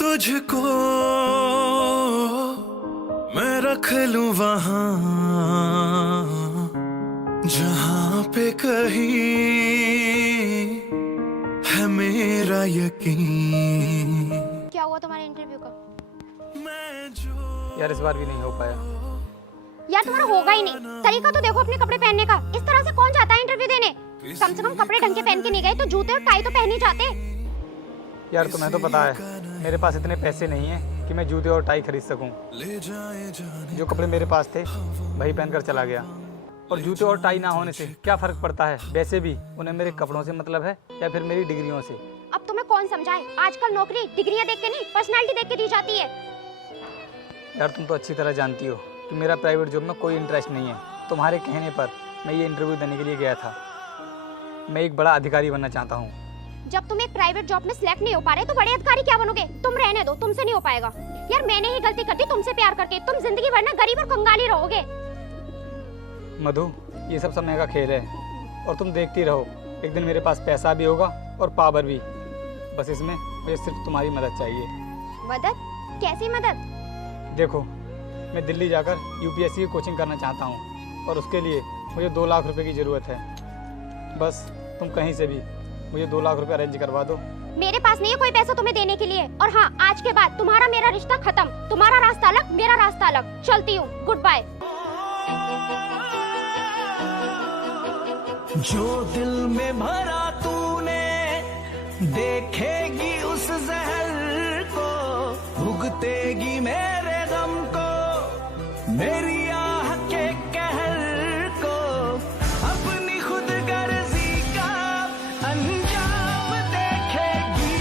तुझको मैं रख लूं वहां जहां पे कहीं है मेरा यकीन। क्या हुआ तुम्हारे इंटरव्यू का? मैं जो यार इस बार भी नहीं हो पाया। यार तुम्हारा होगा ही नहीं। तरीका तो देखो अपने कपड़े पहनने का। इस तरह से कौन जाता है इंटरव्यू देने? कम से कम कपड़े ढंग के पहन के नहीं गए तो जूते और टाई तो पहन ही जाते। यार तुम्हें तो पता है मेरे पास इतने पैसे नहीं हैं कि मैं जूते और टाई खरीद सकूं। जो कपड़े मेरे पास थे वही पहनकर चला गया। और जूते और टाई ना होने से क्या फ़र्क पड़ता है? वैसे भी उन्हें मेरे कपड़ों से मतलब है या फिर मेरी डिग्रियों से। अब तुम्हें कौन समझाए? आजकल नौकरी डिग्रियां देख के नहीं, पर्सनालिटी देख के दी जाती है। यार तुम तो अच्छी तरह जानती हो कि मेरा प्राइवेट जॉब में कोई इंटरेस्ट नहीं है। तुम्हारे कहने पर मैं ये इंटरव्यू देने के लिए गया था। मैं एक बड़ा अधिकारी बनना चाहता हूँ। जब तुम एक प्राइवेट जॉब में सिलेक्ट नहीं हो पा रहे तो बड़े अधिकारी क्या बनोगे? तुम रहने दो, तुमसे नहीं हो पाएगा। यार मैंने ही गलती कर दी तुमसे प्यार करके। तुम जिंदगी भर ना गरीब और कंगाल ही रहोगे। मधु, ये सब समय का खेल है और तुम देखती रहो, एक दिन मेरे पास पैसा भी होगा और पावर भी। बस इसमें मुझे सिर्फ तुम्हारी मदद चाहिए। मदद? कैसी मदद? देखो, मैं दिल्ली जाकर यूपीएससी की कोचिंग करना चाहता हूँ और उसके लिए मुझे 2 लाख रुपए की ज़रूरत है। बस तुम कहीं से भी मुझे 2 लाख रुपए अरेंज करवा दो। मेरे पास नहीं है कोई पैसा तुम्हें देने के लिए। और हाँ, आज के बाद तुम्हारा मेरा रिश्ता खत्म। तुम्हारा रास्ता अलग, मेरा रास्ता अलग। चलती हूँ, गुड बाय। जो दिल में भरा तूने देखेगी उस जहर को, भुगतेगी मेरे गम को, मेरी आह के कहर को, अपनी खुद गर्जी का अंजाम देखेगी।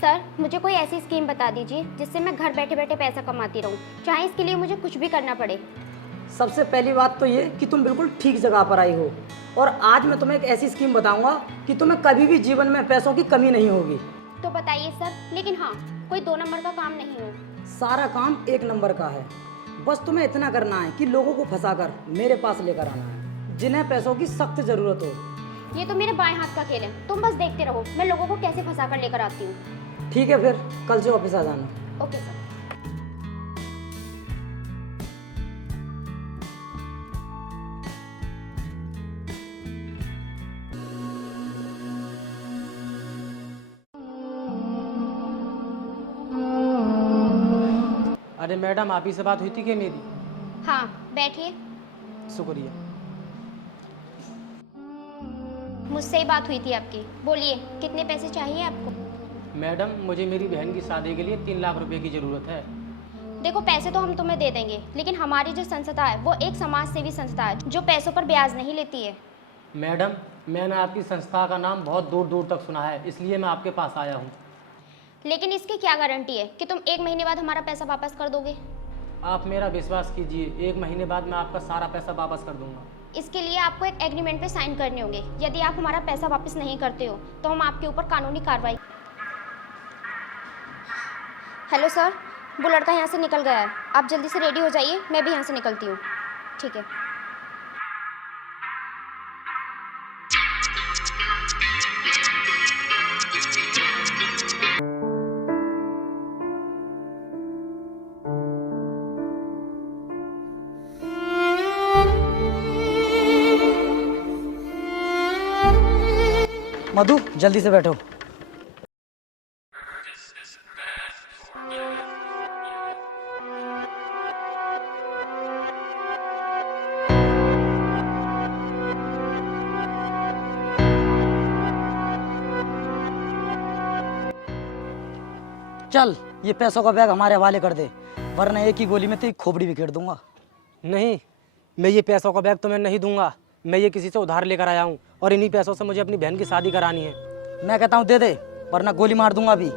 सर, मुझे कोई ऐसी स्कीम बता दीजिए जिससे मैं घर बैठे बैठे पैसा कमाती रहूं, चाहे इसके लिए मुझे कुछ भी करना पड़े। सबसे पहली बात तो ये कि तुम बिल्कुल ठीक जगह पर आई हो और आज मैं तुम्हें एक ऐसी स्कीम बताऊंगा कि तुम्हें कभी भी जीवन में पैसों की कमी नहीं होगी। तो बताइए सर, लेकिन हाँ, कोई 2 नंबर का काम नहीं हो। सारा काम 1 नंबर का है। बस तुम्हें इतना करना है कि लोगों को फंसाकर मेरे पास लेकर आना है जिन्हें पैसों की सख्त जरूरत हो। ये तो मेरे बाएं हाथ का खेल है। तुम बस देखते रहो मैं लोगों को कैसे फंसा कर लेकर आती हूँ। ठीक है, फिर कल से ऑफिस आ जाना। Okay sir. अरे मैडम, आप ही से बात हुई थी क्या मेरी? हाँ, बैठिए। शुक्रिया। मुझसे ही बात हुई थी आपकी। बोलिए, कितने पैसे चाहिए आपको? मैडम, मुझे मेरी बहन की शादी के लिए 3 लाख रुपए की ज़रूरत है। देखो, पैसे तो हम तुम्हें दे देंगे, लेकिन हमारी जो संस्था है वो एक समाज सेवी संस्था है जो पैसों पर ब्याज नहीं लेती है। मैडम, मैंने आपकी संस्था का नाम बहुत दूर दूर तक सुना है, इसलिए मैं आपके पास आया हूँ। लेकिन इसकी क्या गारंटी है कि तुम 1 महीने बाद हमारा पैसा वापस कर दोगे? आप मेरा विश्वास कीजिए, 1 महीने बाद मैं आपका सारा पैसा वापस कर दूंगा। इसके लिए आपको एक एग्रीमेंट पे साइन करने होंगे। यदि आप हमारा पैसा वापस नहीं करते हो तो हम आपके ऊपर कानूनी कार्रवाई। हेलो सर, वो लड़का यहाँ से निकल गया है। आप जल्दी से रेडी हो जाइए, मैं भी यहाँ से निकलती हूँ। ठीक है। मधु, जल्दी से बैठो। चल, ये पैसों का बैग हमारे हवाले कर दे, वरना एक ही गोली में तेरी खोपड़ी बिखेर दूंगा। नहीं, मैं ये पैसों का बैग तुम्हें नहीं दूंगा। मैं ये किसी से उधार लेकर आया हूँ और इन्हीं पैसों से मुझे अपनी बहन की शादी करानी है। मैं कहता हूँ दे दे, वरना गोली मार दूंगा अभी।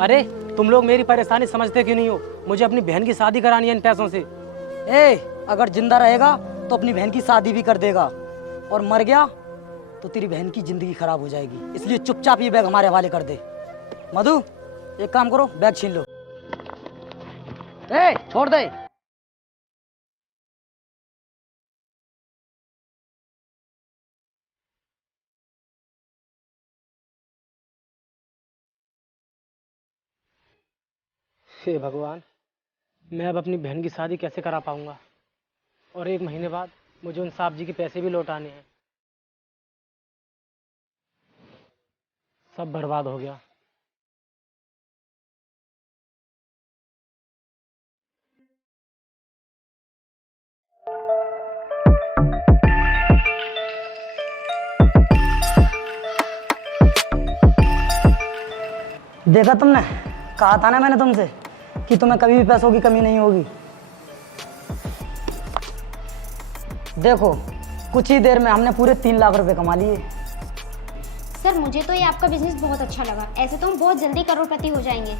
अरे, तुम लोग मेरी परेशानी समझते क्यों नहीं हो? मुझे अपनी बहन की शादी करानी है इन पैसों से। अगर जिंदा रहेगा तो अपनी बहन की शादी भी कर देगा, और मर गया तो तेरी बहन की जिंदगी खराब हो जाएगी। इसलिए चुपचाप ये बैग हमारे हवाले कर दे। मधु, एक काम करो, बैग छीन लो। छोड़ दे। हे भगवान, मैं अब अपनी बहन की शादी कैसे करा पाऊंगा? और 1 महीने बाद मुझे उन साहब जी के पैसे भी लौटाने हैं। सब बर्बाद हो गया। देखा तुमने, कहा था ना मैंने तुमसे कि तुम्हें कभी भी पैसों की कमी नहीं होगी। देखो, कुछ ही देर में हमने पूरे 3 लाख रुपए कमा लिए। सर मुझे तो ये आपका बिजनेस बहुत अच्छा लगा। ऐसे तो हम बहुत जल्दी करोड़पति हो जाएंगे।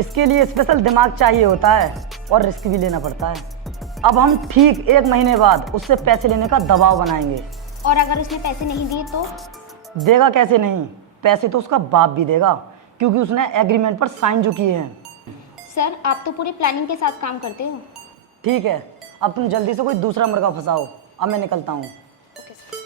इसके लिए स्पेशल दिमाग चाहिए होता है और रिस्क भी लेना पड़ता है। अब हम ठीक 1 महीने बाद उससे पैसे लेने का दबाव बनाएंगे। और अगर उसने पैसे नहीं दिए तो? देगा कैसे नहीं, पैसे तो उसका बाप भी देगा, क्योंकि उसने एग्रीमेंट पर साइन जो किए हैं। सर आप तो पूरी प्लानिंग के साथ काम करते हो। ठीक है, अब तुम जल्दी से कोई दूसरा मुर्गा फंसाओ। अब मैं निकलता हूँ। Okay sir.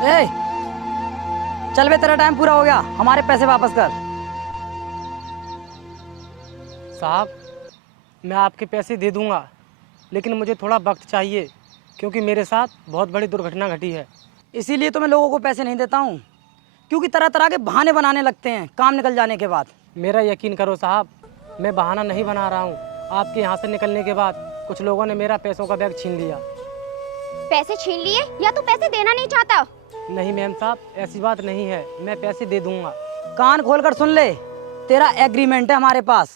ए, चल बे, तेरा टाइम पूरा हो गया, हमारे पैसे वापस कर। साहब, मैं आपके पैसे दे दूंगा, लेकिन मुझे थोड़ा वक्त चाहिए, क्योंकि मेरे साथ बहुत बड़ी दुर्घटना घटी है। इसीलिए तो मैं लोगों को पैसे नहीं देता हूँ, क्योंकि तरह तरह के बहाने बनाने लगते हैं काम निकल जाने के बाद। मेरा यकीन करो साहब, मैं बहाना नहीं बना रहा हूँ। आपके यहाँ से निकलने के बाद कुछ लोगों ने मेरा पैसों का बैग छीन लिया। पैसे छीन लिए या तू पैसे देना नहीं चाहता? नहीं मैम साहब, ऐसी बात नहीं है, मैं पैसे दे दूंगा। कान खोल कर सुन ले, तेरा एग्रीमेंट है हमारे पास,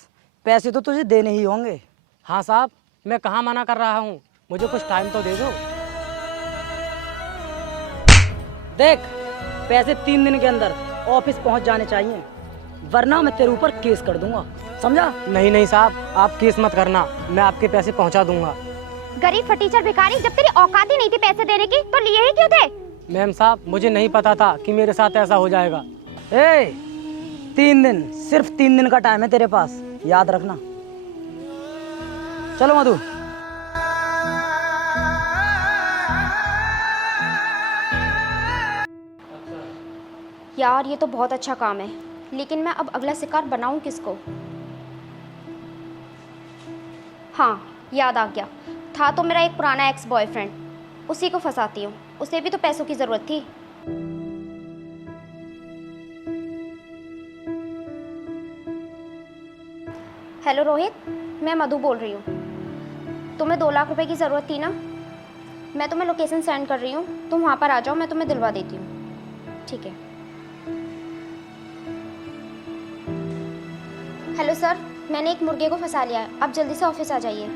पैसे तो तुझे देने ही होंगे। हाँ साहब, मैं कहाँ मना कर रहा हूँ, मुझे कुछ टाइम तो दे दो। देख, पैसे 3 दिन के अंदर ऑफिस पहुंच जाने चाहिए, वरना मैं तेरे ऊपर केस कर दूंगा, समझा? नहीं नहीं साहब, आप केस मत करना, मैं आपके पैसे पहुँचा दूंगा। गरीब फटीचर भिखारी, जब तेरी औकात ही नहीं थी पैसे देने की तो लिए ही क्यों थे? मैम साहब, मुझे नहीं पता था कि मेरे साथ ऐसा हो जाएगा। 3 दिन, सिर्फ 3 दिन का टाइम है तेरे पास, याद रखना। चलो मधु। यार ये तो बहुत अच्छा काम है, लेकिन मैं अब अगला शिकार बनाऊं किसको? हाँ याद आ गया, था तो मेरा एक पुराना एक्स बॉयफ्रेंड, उसी को फंसाती हूँ, उसे भी तो पैसों की ज़रूरत थी। हेलो रोहित, मैं मधु बोल रही हूँ। तुम्हें 2 लाख रुपए की ज़रूरत थी ना? मैं तुम्हें लोकेशन सेंड कर रही हूँ, तुम वहाँ पर आ जाओ, मैं तुम्हें दिलवा देती हूँ। ठीक है। हेलो सर, मैंने एक मुर्गे को फंसा लिया है, आप जल्दी से ऑफिस आ जाइए।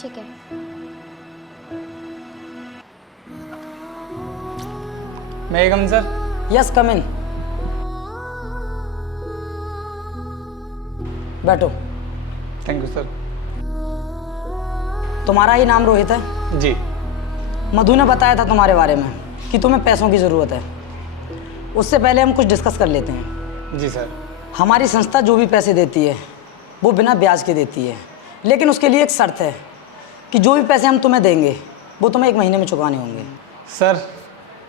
ठीक है। मैं कम सर? यस, कम इन। बैठो। Thank you sir. तुम्हारा ही नाम रोहित है? जी। मधु ने बताया था तुम्हारे बारे में कि तुम्हें पैसों की ज़रूरत है। उससे पहले हम कुछ डिस्कस कर लेते हैं। जी सर। हमारी संस्था जो भी पैसे देती है वो बिना ब्याज के देती है, लेकिन उसके लिए एक शर्त है कि जो भी पैसे हम तुम्हें देंगे वो तुम्हें 1 महीने में चुकाने होंगे। सर,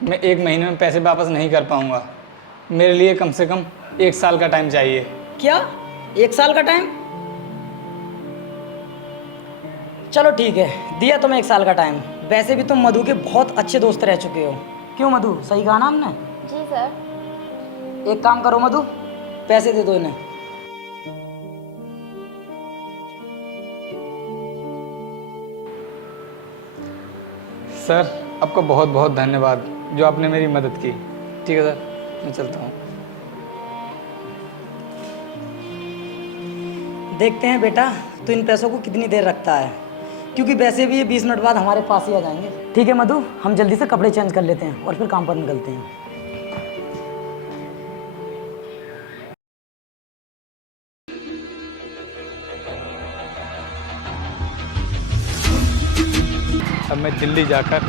मैं 1 महीने में पैसे वापस नहीं कर पाऊंगा, मेरे लिए कम से कम 1 साल का टाइम चाहिए। क्या 1 साल का टाइम? चलो ठीक है, दिया तुम्हें 1 साल का टाइम। वैसे भी तुम मधु के बहुत अच्छे दोस्त रह चुके हो, क्यों मधु? सही कहा ना हमने? जी सर। एक काम करो मधु, पैसे दे दो इन्हें। सर, आपका बहुत बहुत धन्यवाद जो आपने मेरी मदद की। ठीक है सर, मैं चलता हूँ। देखते हैं बेटा तो इन पैसों को कितनी देर रखता है, क्योंकि वैसे भी ये 20 मिनट बाद हमारे पास ही आ जाएंगे। ठीक है मधु, हम जल्दी से कपड़े चेंज कर लेते हैं और फिर काम पर निकलते हैं। अब मैं दिल्ली जाकर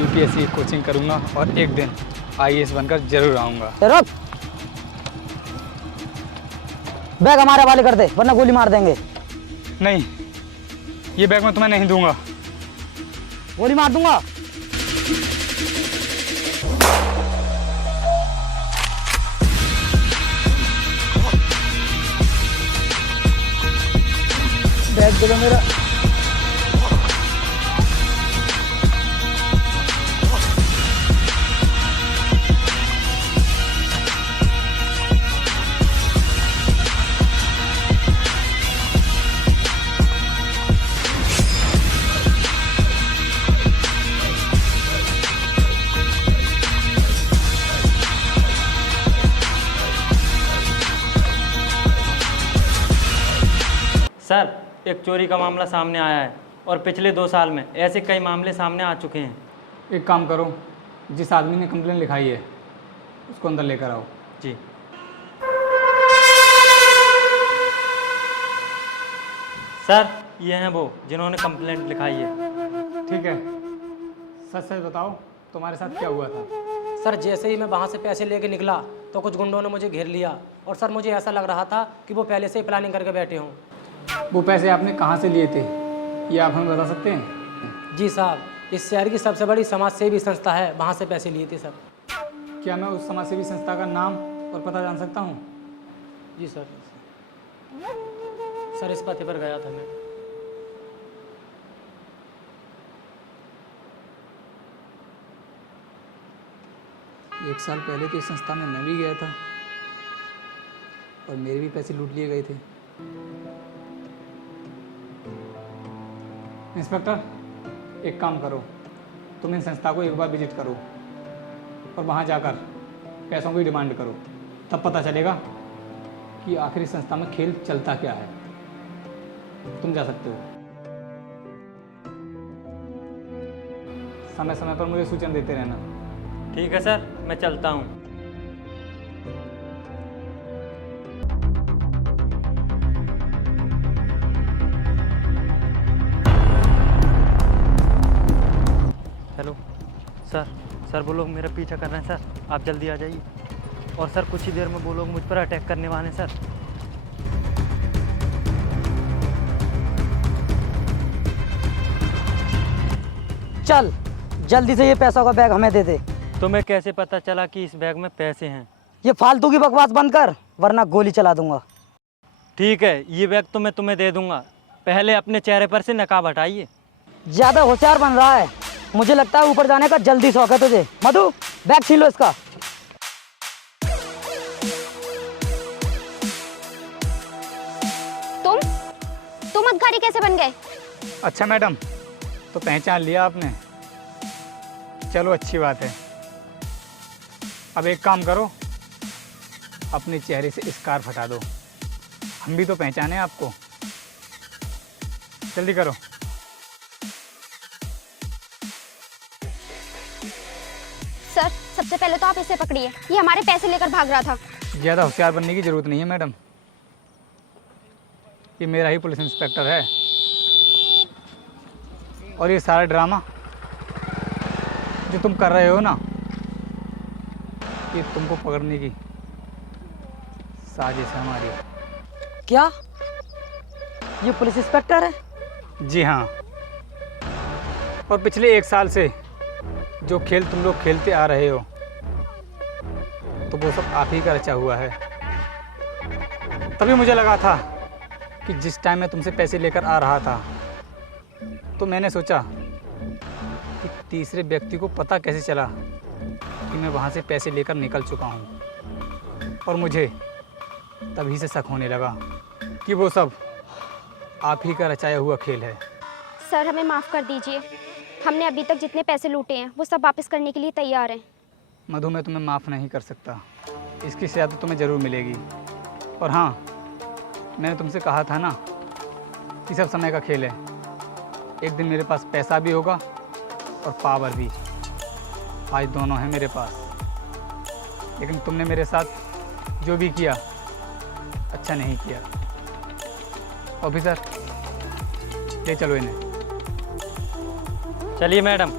यूपीएससी की कोचिंग करूंगा और एक दिन आईएएस बनकर जरूर आऊंगा। रुक, बैग हमारे हवाले कर दे वरना गोली मार देंगे। नहीं, ये बैग मैं तुम्हें नहीं दूंगा। गोली मार दूंगा। बैग दे दो मेरा। सर, एक चोरी का मामला सामने आया है और पिछले 2 साल में ऐसे कई मामले सामने आ चुके हैं। एक काम करो, जिस आदमी ने कंप्लेन लिखाई है उसको अंदर लेकर आओ। जी सर, ये हैं वो जिन्होंने कंप्लेंट लिखाई है। ठीक है, सच सच बताओ तुम्हारे साथ क्या हुआ था। सर, जैसे ही मैं वहाँ से पैसे लेके निकला तो कुछ गुंडों ने मुझे घेर लिया और सर मुझे ऐसा लग रहा था कि वो पहले से ही प्लानिंग करके बैठे हों। वो पैसे आपने कहाँ से लिए थे ये आप हमें बता सकते हैं? जी साहब, इस शहर की सबसे बड़ी समाज सेवी संस्था है, वहाँ से पैसे लिए थे सर। क्या मैं उस समाजसेवी संस्था का नाम और पता जान सकता हूँ? जी सर, सर इस पते पर गया था मैं। एक साल पहले तो इस संस्था में मैं भी गया था और मेरे भी पैसे लूट लिए गए थे। इंस्पेक्टर, एक काम करो, तुम इन संस्था को एक बार विजिट करो और वहाँ जाकर पैसों की डिमांड करो, तब पता चलेगा कि आखिर इस संस्था में खेल चलता क्या है। तुम जा सकते हो। समय समय पर मुझे सूचना देते रहना। ठीक है सर, मैं चलता हूँ। हेलो सर, सर वो लोग मेरा पीछा कर रहे हैं सर, आप जल्दी आ जाइए। और सर कुछ ही देर में वो लोग मुझ पर अटैक करने वाले हैं सर। चल जल्दी से ये पैसों का बैग हमें दे दे। तुम्हें कैसे पता चला कि इस बैग में पैसे हैं? ये फालतू की बकवास बंद कर वरना गोली चला दूंगा। ठीक है, ये बैग तो मैं तुम्हें दे दूंगा, पहले अपने चेहरे पर से नकाब हटाइए। ज्यादा होशियार बन रहा है, मुझे लगता है ऊपर जाने का जल्दी शौक है तुझे। मधु, बैग छीन लो इसका। तुम अधिकारी कैसे बन गए? अच्छा मैडम, तो पहचान लिया आपने, चलो अच्छी बात है। अब एक काम करो, अपने चेहरे से स्कार्फ हटा दो, हम भी तो पहचाने आपको। जल्दी करो। सर, सबसे पहले तो आप इसे पकड़िए, ये हमारे पैसे लेकर भाग रहा था। ज़्यादा होशियार बनने की ज़रूरत नहीं है मैडम, ये मेरा ही पुलिस इंस्पेक्टर है और ये सारा ड्रामा जो तुम कर रहे हो ना, ये तुमको पकड़ने की साजिश है हमारी। क्या ये पुलिस इंस्पेक्टर है? जी हाँ, और पिछले 1 साल से जो खेल तुम लोग खेलते आ रहे हो तो वो सब आप ही का रचा हुआ है। तभी मुझे लगा था कि जिस टाइम मैं तुमसे पैसे लेकर आ रहा था तो मैंने सोचा कि तीसरे व्यक्ति को पता कैसे चला कि मैं वहाँ से पैसे लेकर निकल चुका हूँ, और मुझे तभी से शक होने लगा कि वो सब आप ही का रचाया हुआ खेल है। सर, हमें माफ़ कर दीजिए, हमने अभी तक जितने पैसे लूटे हैं वो सब वापस करने के लिए तैयार हैं। मधु, मैं तुम्हें माफ़ नहीं कर सकता, इसकी सज़ा तो तुम्हें ज़रूर मिलेगी। और हाँ, मैंने तुमसे कहा था ना ये सब समय का खेल है। एक दिन मेरे पास पैसा भी होगा और पावर भी। आज दोनों हैं मेरे पास, लेकिन तुमने मेरे साथ जो भी किया अच्छा नहीं किया। ऑफिसर, ले चलो इन्हें। चलिए मैडम।